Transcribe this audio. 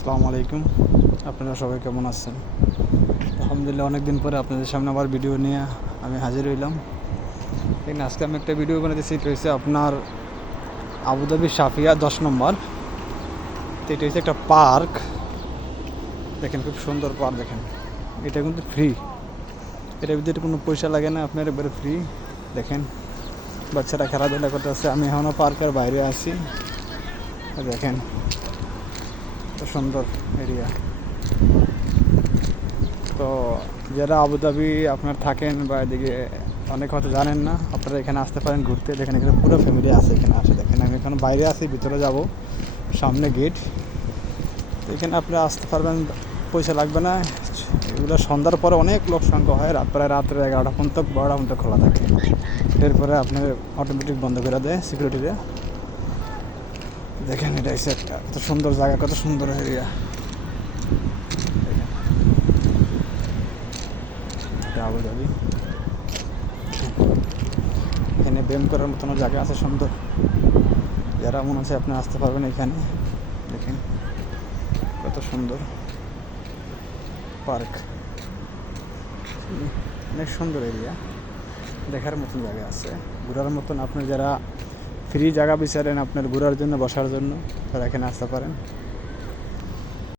আসসালামু আলাইকুম। আপনারা সবাই কেমন আছেন? আলহামদুলিল্লাহ, অনেক দিন পরে আপনাদের সামনে আবার ভিডিও নিয়ে আমি হাজির হইলাম। এখানে আজকে আমি একটা ভিডিও বানাতেছি। এটা হচ্ছে আপনার আবুধাবি সাফিয়া 10 নম্বর। তো এটা হচ্ছে একটা পার্ক। দেখেন, খুব সুন্দর পার্ক। দেখেন, এটা কিন্তু ফ্রি। এটার ভিতরে কোনো পয়সা লাগে না, আপনার একবারে ফ্রি। দেখেন, বাচ্চারা খেলাধুলা করতেছে। আমি এখনও পার্কের বাইরে আছি। দেখেন, কত সুন্দর এরিয়া। তো যারা আবুধাবি আপনার থাকেন বা এদিকে অনেক হয়তো জানেন না, আপনারা এখানে আসতে পারেন ঘুরতে। দেখেন, এখানে পুরো ফ্যামিলি আছে এখানে আসে। দেখেন, আমি এখন বাইরে আছি, ভিতরে যাব, সামনে গেট। তো এখানে আপনি আসতে পারবেন, পয়সা লাগবে না। এগুলো সন্ধ্যার পরে অনেক লোক সংখ্যা হয়, প্রায় রাত্রে 11টা পর্যন্ত 12টা পর্যন্ত খোলা থাকে। এরপরে আপনার অটোমেটিক বন্ধ করে দেয় সিকিউরিটিরা। দেখেন, এটা হচ্ছে একটা কত সুন্দর জায়গা, কত সুন্দর এরিয়া। এটা আবুধাবি। এখানে ব্যায়াম করার মতন জায়গা আছে সুন্দর। যারা মনে হচ্ছে আপনি আসতে পারবেন এখানে। দেখেন, কত সুন্দর পার্ক। অনেক সুন্দর এরিয়া, দেখার মতন জায়গা আছে, ঘোরার মতন। আপনি যারা ফ্রি জায়গা বিচারেন আপনার ঘোরার জন্য, বসার জন্য, তারা এখানে আসতে পারেন।